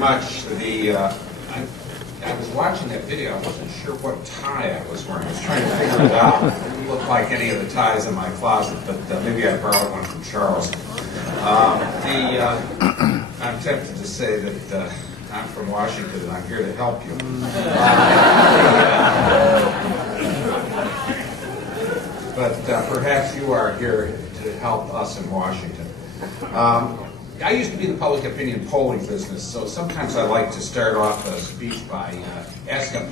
much. I was watching that video. I wasn't sure what tie I was wearing. I was trying to figure it out. It didn't look like any of the ties in my closet, but maybe I borrowed one from Charles. I'm tempted to say that I'm from Washington and I'm here to help you. But perhaps you are here to help us in Washington. I used to be in the public opinion polling business, so sometimes I like to start off a speech by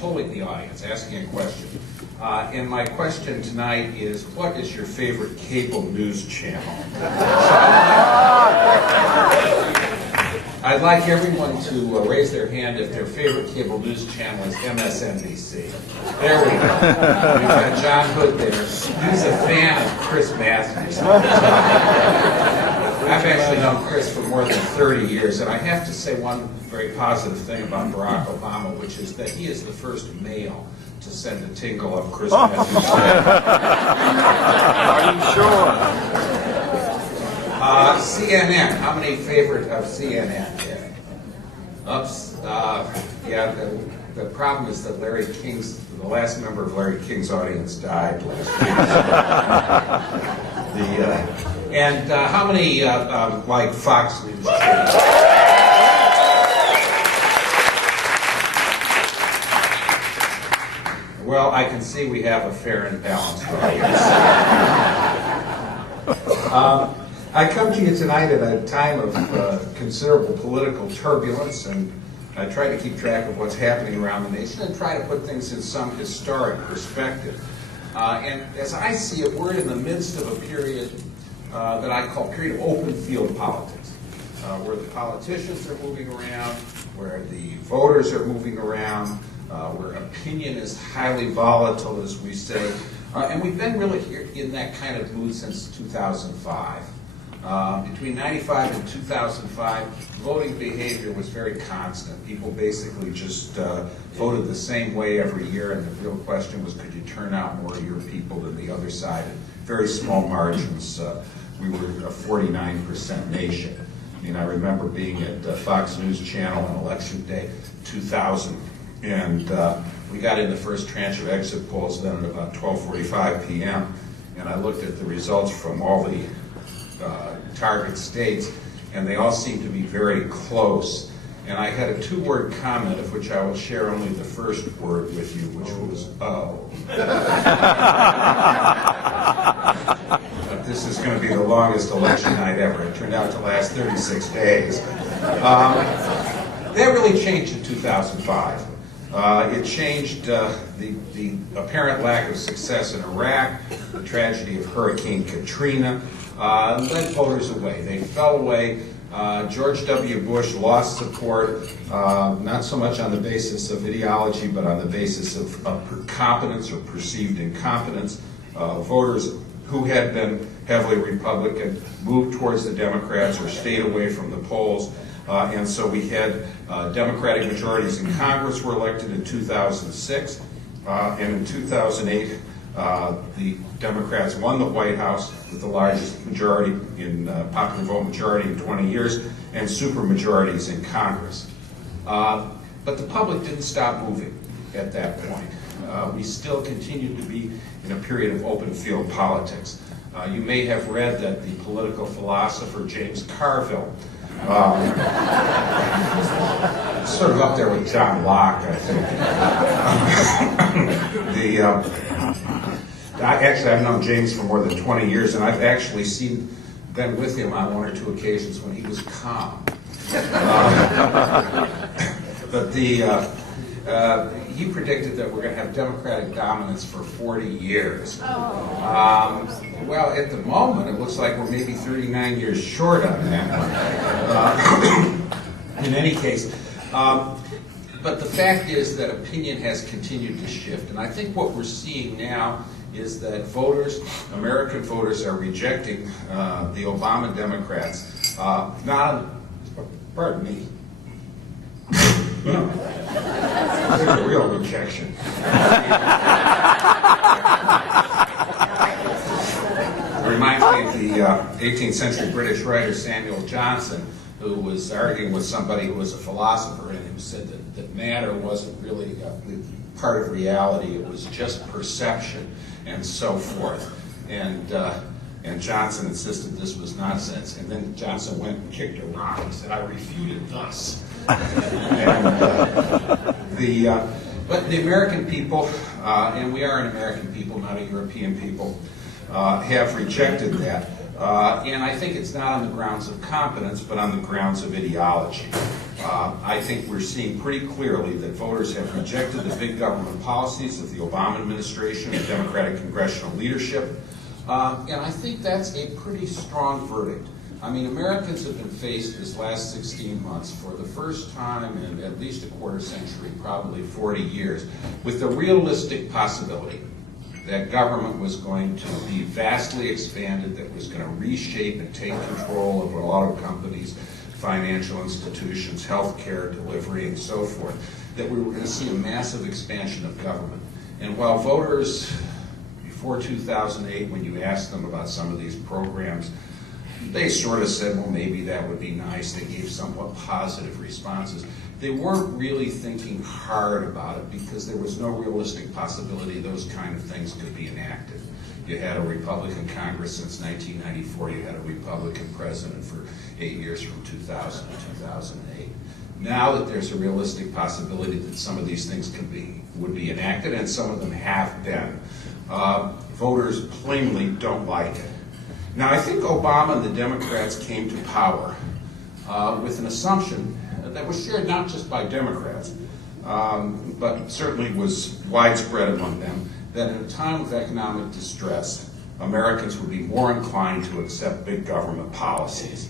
polling the audience, asking a question. And my question tonight is, what is your favorite cable news channel? I'd like everyone to raise their hand if their favorite cable news channel is MSNBC. There we go. We've got John Hood there. He's a fan of Chris Matthews. I've actually known Chris for more than 30 years, and I have to say one very positive thing about Barack Obama, which is that he is the first male to send a tingle of Chris Matthews. Are you sure? CNN. How many favorite of CNN? Ups. Yeah. The problem is that Larry King's, the last member of Larry King's audience died last year. And how many like Fox News channels? Well, I can see we have a fair and balanced audience. I come to you tonight at a time of considerable political turbulence, and I try to keep track of what's happening around the nation and try to put things in some historic perspective. And as I see it, we're in the midst of a period that I call period of open field politics, where the politicians are moving around, where the voters are moving around, where opinion is highly volatile, as we say. And we've been really here in that kind of mood since 2005. Between 95 and 2005, voting behavior was very constant. People basically just voted the same way every year, and the real question was, could you turn out more of your people than the other side? At very small margins. We were a 49% nation. I mean, I remember being at Fox News Channel on Election Day 2000, and we got in the first tranche of exit polls then at about 12:45 p.m., and I looked at the results from all the target states, and they all seemed to be very close. And I had a two-word comment, of which I will share only the first word with you, which was, oh. This is going to be the longest election night ever. It turned out to last 36 days. That really changed in 2005. It changed the apparent lack of success in Iraq, the tragedy of Hurricane Katrina, led voters away. They fell away. George W. Bush lost support, not so much on the basis of ideology, but on the basis of competence or perceived incompetence. Voters who had been heavily Republican moved towards the Democrats or stayed away from the polls. And so we had Democratic majorities in Congress were elected in 2006. And in 2008, the Democrats won the White House with the largest majority in popular vote majority in 20 years, and supermajorities in Congress. But the public didn't stop moving at that point. We still continue to be in a period of open field politics. You may have read that the political philosopher James Carville, sort of up there with John Locke, I think. Actually, I've known James for more than 20 years, and I've actually been with him on one or two occasions when he was calm. But he predicted that we're going to have Democratic dominance for 40 years. Well, at the moment, it looks like we're maybe 39 years short on that. In any case, but the fact is that opinion has continued to shift, and I think what we're seeing now is that voters, American voters, are rejecting the Obama Democrats. Pardon me. There's a real rejection. It reminds me of the 18th century British writer Samuel Johnson, who was arguing with somebody who was a philosopher and who said that matter wasn't really part of reality, it was just perception and so forth. And Johnson insisted this was nonsense. And then Johnson went and kicked a rock and said, I refute it thus. But the American people, and we are an American people, not a European people, have rejected that. And I think it's not on the grounds of competence, but on the grounds of ideology. I think we're seeing pretty clearly that voters have rejected the big government policies of the Obama administration and Democratic congressional leadership. And I think that's a pretty strong verdict. I mean, Americans have been faced this last 16 months for the first time in at least a quarter century, probably 40 years, with the realistic possibility that government was going to be vastly expanded, that was going to reshape and take control of auto companies, financial institutions, healthcare delivery, and so forth, that we were going to see a massive expansion of government. And while voters, before 2008, when you asked them about some of these programs, they sort of said, well, maybe that would be nice. They gave somewhat positive responses. They weren't really thinking hard about it because there was no realistic possibility those kind of things could be enacted. You had a Republican Congress since 1994. You had a Republican president for 8 years from 2000 to 2008. Now that there's a realistic possibility that some of these things would be enacted, and some of them have been, voters plainly don't like it. Now, I think Obama and the Democrats came to power with an assumption that was shared not just by Democrats, but certainly was widespread among them, that in a time of economic distress, Americans would be more inclined to accept big government policies.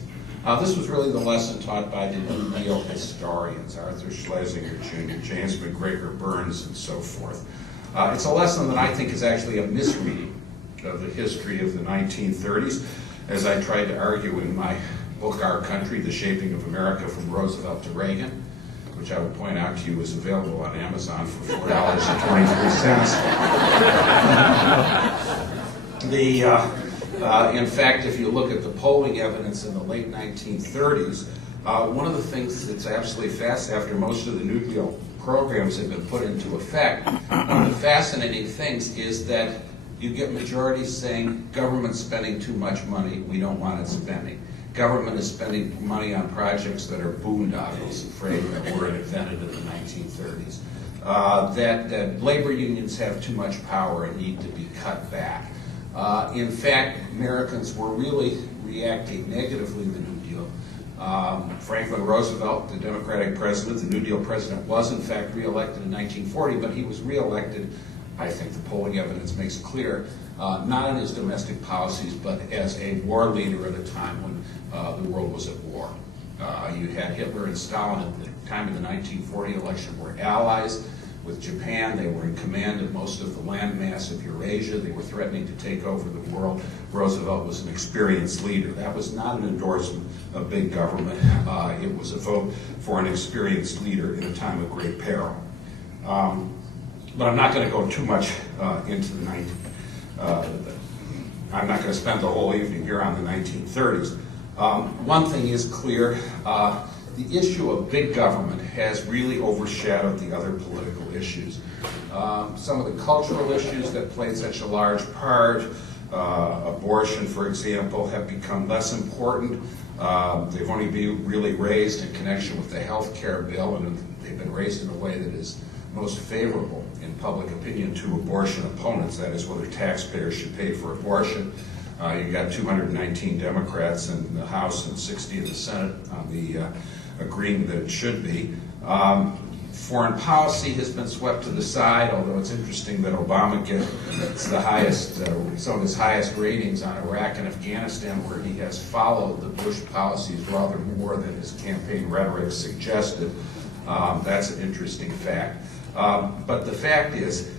This was really the lesson taught by the New Deal historians, Arthur Schlesinger Jr., James McGregor Burns, and so forth. It's a lesson that I think is actually a misreading of the history of the 1930s, as I tried to argue in my book, Our Country, The Shaping of America from Roosevelt to Reagan, which I would point out to you is available on Amazon for $4.23. In fact, if you look at the polling evidence in the late 1930s, one of the things that's absolutely fast after most of the New Deal programs have been put into effect, one of the fascinating things is that you get majorities saying government's spending too much money, we don't want it spending. Government is spending money on projects that are boondoggles, a phrase that were invented in the 1930s. That labor unions have too much power and need to be cut back. In fact, Americans were really reacting negatively to the New Deal. Franklin Roosevelt, the Democratic president, the New Deal president, was in fact reelected in 1940, but he was reelected, I think the polling evidence makes clear, not in his domestic policies, but as a war leader at a time when the world was at war. You had Hitler and Stalin at the time of the 1940 election were allies with Japan. They were in command of most of the landmass of Eurasia. They were threatening to take over the world. Roosevelt was an experienced leader. That was not an endorsement of big government. It was a vote for an experienced leader in a time of great peril. But I'm not going to go too much into the I'm not going to spend the whole evening here on the 1930s. One thing is clear, the issue of big government has really overshadowed the other political issues. Some of the cultural issues that played such a large part, abortion, for example, have become less important. They've only been really raised in connection with the health care bill, and they've been raised in a way that is most favorable in public opinion to abortion opponents, that is whether taxpayers should pay for abortion. You've got 219 Democrats in the House and 60 in the Senate on the agreeing that it should be. Foreign policy has been swept to the side, although it's interesting that Obama gets the highest, some of his highest ratings on Iraq and Afghanistan, where he has followed the Bush policies rather more than his campaign rhetoric suggested. That's an interesting fact. But the fact is